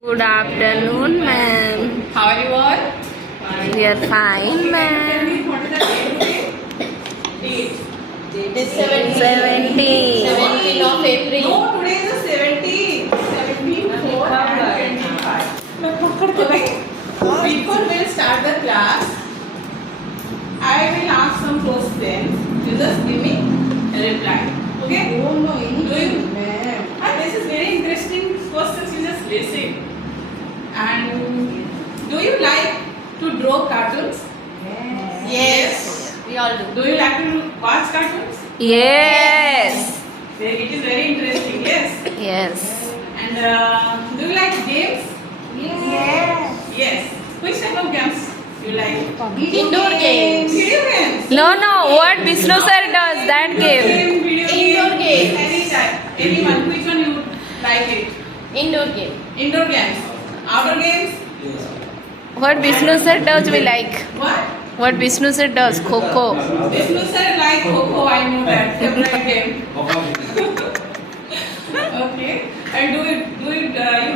Good afternoon, ma'am. How are you all? We are fine, Tell ma'am. me what is the date today? Date. This 17. 17. 17 of April. No, today is the 17th. 17, 4 and 25. Okay. Before we start the class, I will ask some questions. You just give me a reply. Okay? Oh no, Do you? ma'am. This is very interesting questions. You just listen. And do you like to draw cartoons? Yes. We all do. Do you like to watch cartoons? Yes. It is very interesting, yes. Yes. And do you like games? Yes. Yes. Which type of games you like? Indoor games. Video games. No. What Vishnu sir does, that game. Video Indoor games. games. Any type. Anyone. Which one you like it? Indoor game. Indoor games. Outdoor games? What Vishnu sir does, we like. What? What Vishnu sir does, Kho. Vishnu sir like Coco, I know that. Favorite game. Okay. And you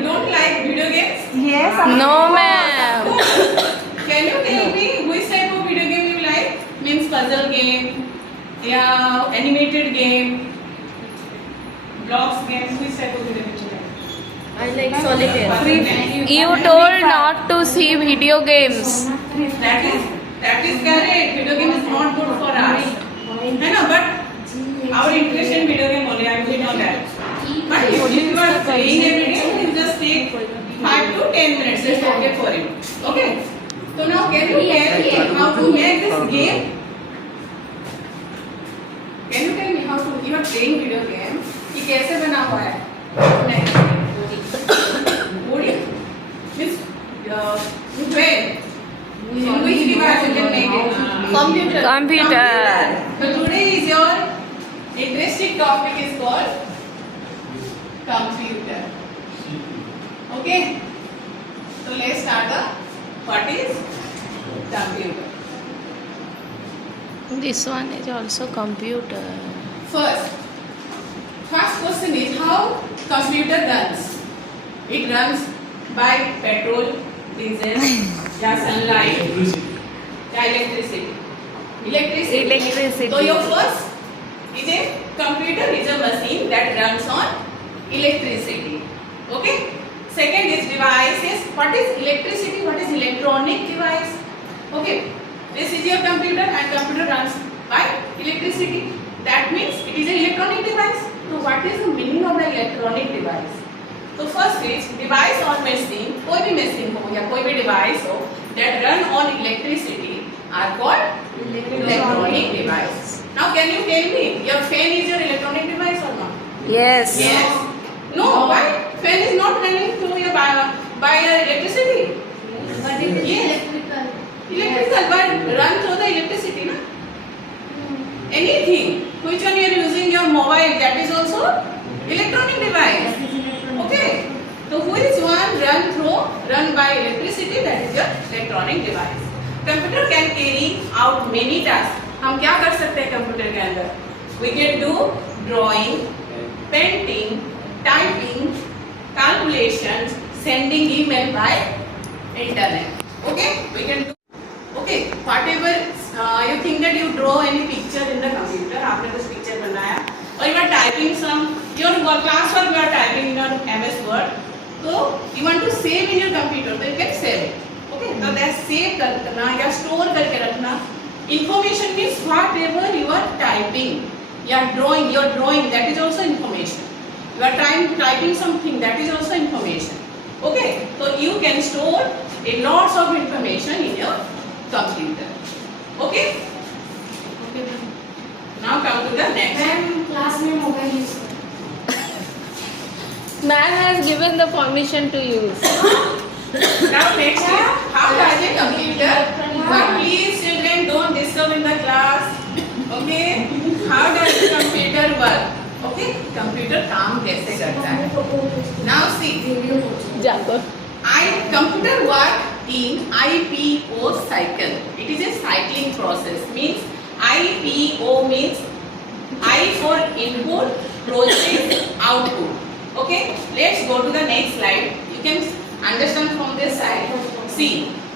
don't like video games? Yes. No, ma'am. Can you tell me which type of video game you like? Means puzzle game, yeah, animated game, blocks game. Which type of video game you like? I like solitaire. You told not to see video games. That is correct. Video game is not good for us. I know, but our interest in video game only. I know that. But if you are playing every day, you just take 5 to 10 minutes. It's okay for you. Okay. So now can you tell me how to make this game? Can you tell me how to? You are playing video game. ये कैसे बना हुआ है? Body. Means where? In which device you can make it? Computer. So today is your interesting topic is called computer. Okay. So let's start the what is computer. This one is also computer. First question is how computer runs. It runs by petrol, diesel, या sunlight, या electricity. Electricity. So your first is a computer is a machine that runs on electricity. Okay. Second is devices. What is electricity? What is electronic device? Okay. This is your computer and computer runs by electricity. That means it is an electronic device. So what is the meaning of the electronic device? So first is device or machine, कोई भी machine हो या कोई भी device हो that run on electricity are called electronic device. Now can you tell me your fan is your electronic device or not? Yes. Yes. No. Why? Fan is not running through your by electricity. But it is Yes. electrical. Electrical, but run through the electricity, na? Anything. Which one you are using your mobile? That is also electronic device. Okay. So which one run by electricity? That is your electronic device. Computer can carry out many tasks. हम क्या कर सकते हैं computer के अंदर? We can do drawing, painting, typing, calculations, sending email by internet. Okay? We can do. Okay. Whatever you think that you draw any picture in the computer, आपने कुछ picture बनाया, or you are typing some your class work you are typing in your MS Word, so you want to save in your computer, so you can save it. Okay? So that save करना या store करके रखना. Information means whatever you are typing, you are drawing, your drawing, that is also information. You are typing something, that is also information. Okay? So you can store a lots of information in your computer. Okay? Okay. Now come to the next. Ma'am, class में mobile use Man has given the permission to use. Now next is how does a computer work? Please children don't disturb in the class. Okay? How does a computer work? Okay? Computer काम कैसे करता है? Now see. जाकर. Computer work in IPO cycle. It is a cycling process. Means IPO means I for input, process, output. Okay. Let's go to the next slide. You can Understand from this side. See,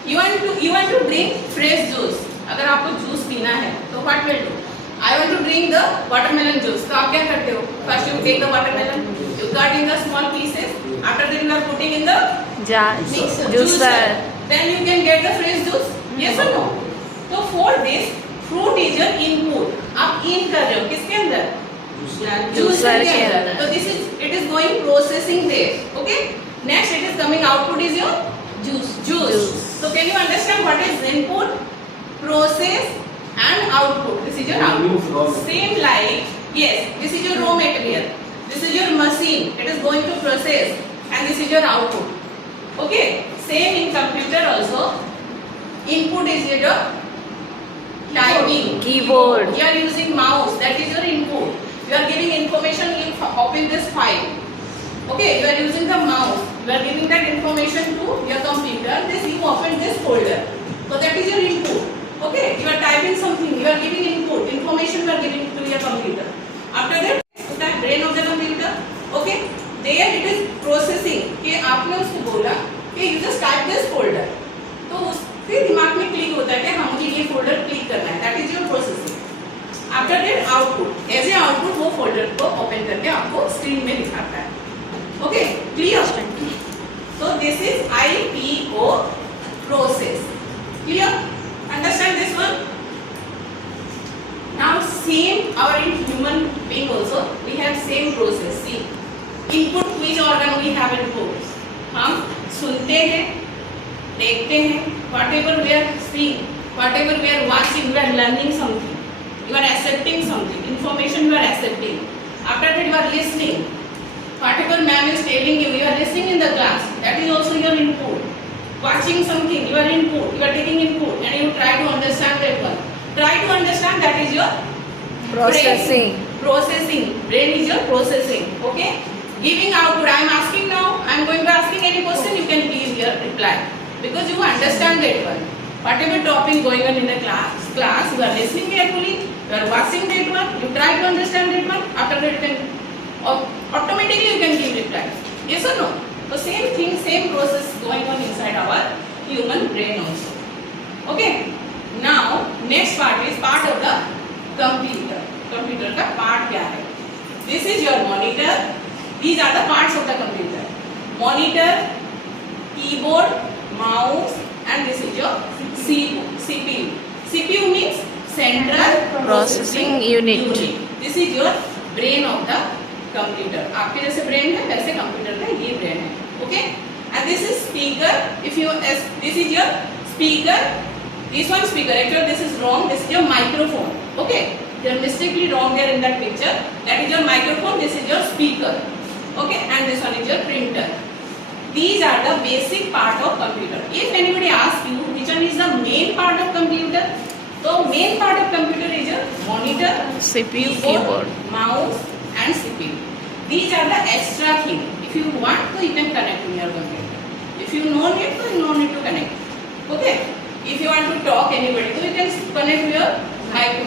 you want to drink fresh juice. अगर आपको juice पीना है तो what will do? I want to drink the watermelon juice. तो आप क्या करते हो? First you take the watermelon, you cut in the small pieces. After that you are putting in the juicer. Then you can get the fresh juice. Yes or no? तो for this fruit is your input. आप in कर रहे हो किसके अंदर? Juicer के अंदर. तो this is it is going processing there. Okay? Next it is coming output is your juice. So can you understand what is input, process and output? This is your output. Same like, yes, this is your raw material. This is your machine. It is going to process and this is your output. Okay? Same in computer also. Input is your typing. Keyboard. You are using mouse. That is your input. You are giving information, you open this file. Okay? You are using the mouse. You are giving that information to your computer. This you open this folder. So that is your input. Okay, you are typing something, you are giving input, information you are giving to your computer. After that, the brain of the computer. Okay, there it is processing. कि आपने उसको बोला कि you just type this folder. तो उसके दिमाग में click होता है कि हाँ मुझे ये folder क्लिक करना है. That is your processing. After that output. As a output वो folder को open करके आपको screen में दिखाता है. Okay, clear? So this is IPO process. Clear? Understand this one? Now same our in human being also we have same process. See, input which organ we have input? हम सुनते हैं, देखते हैं. Whatever we are seeing, whatever we are watching, we are learning something. You are accepting something. Information you are accepting. After that you are listening. Whatever ma'am is telling you, you are listening in the class. That is also your input. Watching something, you are input, you are taking input and you try to understand that one. Try to understand, that is your Processing. brain. Processing. Brain is your processing. Okay? Giving output. I am asking now, I am going to asking any question, you can give your reply. Because you understand that one. Whatever topic going on in the class, you are listening carefully, you are watching that one, you try to understand that one. After that you can, automatically you can give reply. Yes or no? So same thing, same process going on inside our human brain also. Okay. Now next part is part of the computer. Computer का part क्या है? This is your monitor. These are the parts of the computer. Monitor, keyboard, mouse, and this is your CPU. CPU means Central Processing Unit. This is your brain of the computer. आपके जैसे brain है वैसे computer का ये brain है. Okay, and this is speaker. If you this is your speaker. This one speaker. Actually this is wrong. This is your microphone. Okay, you are mistakenly wrong there in that picture. That is your microphone. This is your speaker. Okay, and this one is your printer. These are the basic part of computer. If anybody asks you which one is the main part of computer, so main part of computer is your monitor, CPU, keyboard, mouse, and CPU. These are the extra thing. If you want to, you can connect to your computer. If you no need to, you no need to connect. Okay. If you want to talk anybody, so you can connect your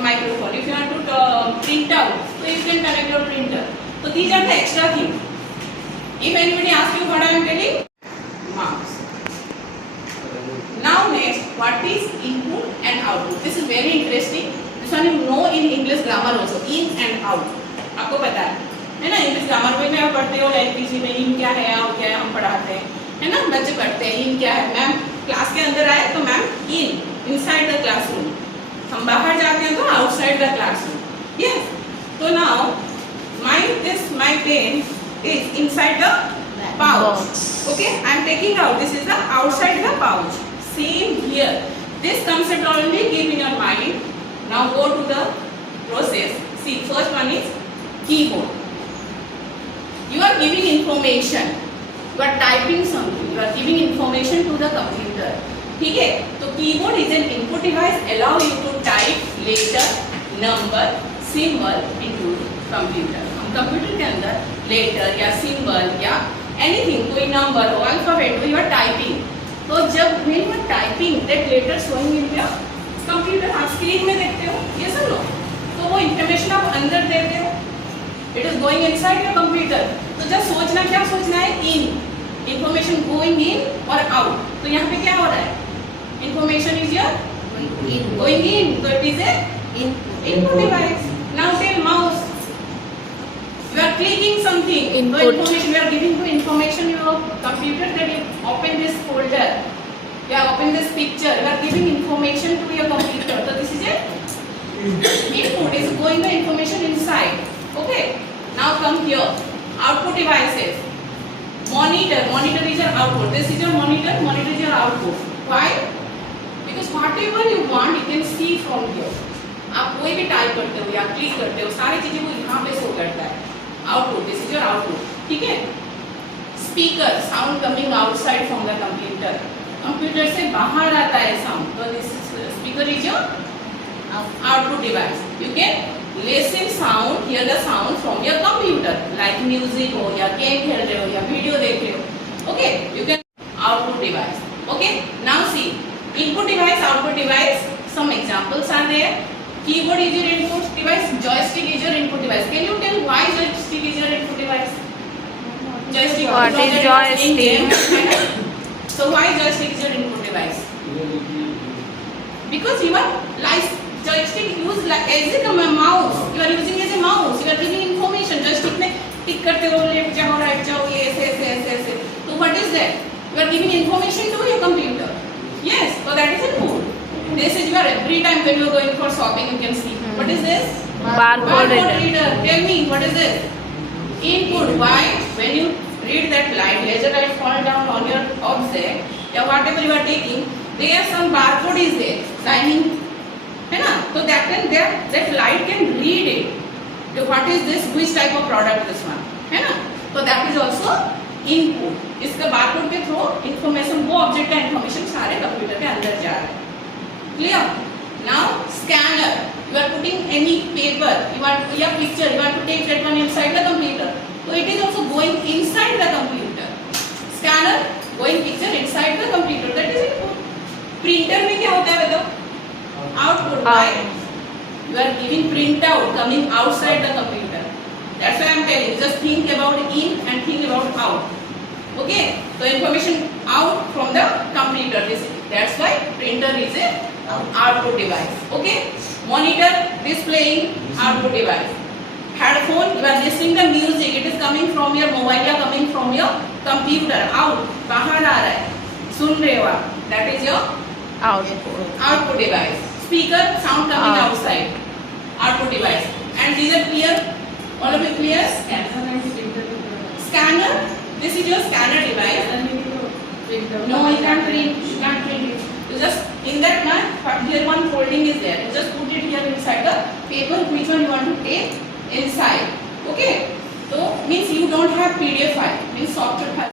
microphone. If you want to print out, so you can connect your printer. So these are the extra thing. If anybody asks you what I am telling, mouse. Now next, what is input and output? This is very interesting. This one you know in English grammar also. In and out. आपको पता है ना? English grammar में आप पढ़ते हो LPC में इन क्या है आउट क्या है हम पढ़ाते हैं, है ना? बच्चे पढ़ते हैं इन क्या है. मैम क्लास के अंदर आए तो ma'am in inside the classroom. हम बाहर जाते हैं तो आउटसाइड द क्लासरूम. यस. तो now my pen is inside the pouch. Okay, I am taking out. This is the outside the pouch. Same here. This concept only keep in your mind. Now go to the process. See, first one is keyboard. You are giving information. You are typing something. You are giving information to the computer. ठीक है? तो keyboard is an input device. Allow you to type letter, number, symbol into computer. Computer के अंदर letter या symbol या anything, कोई number हो, alphabet हो, यू आर टाइपिंग. तो जब when you are typing that letter showing in your computer, आप स्क्रीन में देखते हो, ये सब लो, तो वो इंफॉर्मेशन आप अंदर देते हो. It is going inside your computer. तो जब सोचना क्या सोचना है? इन information going in or out. तो यहाँ पे क्या हो रहा है? Information is your going in. So it is a input device. Now tell mouse. You are clicking something. Input. So information you are giving to information your computer that you open this folder. You are open this picture. You are giving information to your computer. So this is a input. Is going the information inside. Okay. Now come here. Output devices. Monitor. Monitor is your output. This is your monitor. Monitor is your output. Why? Because whatever you want, you can see from here. आप कोई भी type करते हो या click करते हो, सारी चीजें वो यहाँ पे शो करता है. Output. This is your output. ठीक है. Speaker. Sound coming outside from the computer. Computer से बाहर आता है साउंड. तो this speaker is your output device. You can listen sound, hear the sound from your computer, like music हो या game खेल रहे हो या वीडियो देख रहे हो. Okay, you can output device. Okay, now see input device, output device. Some examples are there. Keyboard is your input device. Joystick is your input device. Can you tell why joystick is your input device? Joystick. What is joystick? So why joystick is your input device? Because you are like joystick used like as a mouse. You are using as a mouse. You are giving information. Joystick में टिक करते हो, left जाओ, right जाओ, ये ऐसे. So what is that? You are giving information to your computer. Yes. So that is input. This is your every time when you are going for shopping you can see. What is this? Barcode reader. Tell me what is this? Input. Why? When you read that light, laser light fall down on your object, या whatever you are taking, there some barcode is there. Signing. है ना? तो that light can read it. So what is this? Which type of product this one? है ना? तो that is also input. इसका barcode के through information, वो object का information सारे computer के अंदर जा रहा है. Clear? Now scanner. You are putting any paper, you want your picture, you want to take that one inside the computer. So it is also going inside the computer. Scanner going picture inside the computer. That is input. Printer में क्या होता है बताओ? Output. Why? You are giving printout coming outside the computer. That's why I am telling you. Just think about in and think about out. Okay? So information out from the computer. That's why printer is a output device. Okay? Monitor displaying output device. Headphone, you are listening the music. It is coming from your mobile or coming from your computer. Out. बाहर आ रहा है. सुन रहे हो आप. That is your output device. Speaker, sound coming outside. Output device. And these are clear? All of it clear? Scanner. This is your scanner device. No, you can't print. You can't print it. You just in that one, here one folding is there. You just put it here inside the paper. Which one you want to take inside? Okay. So means you don't have PDF file. Means software file.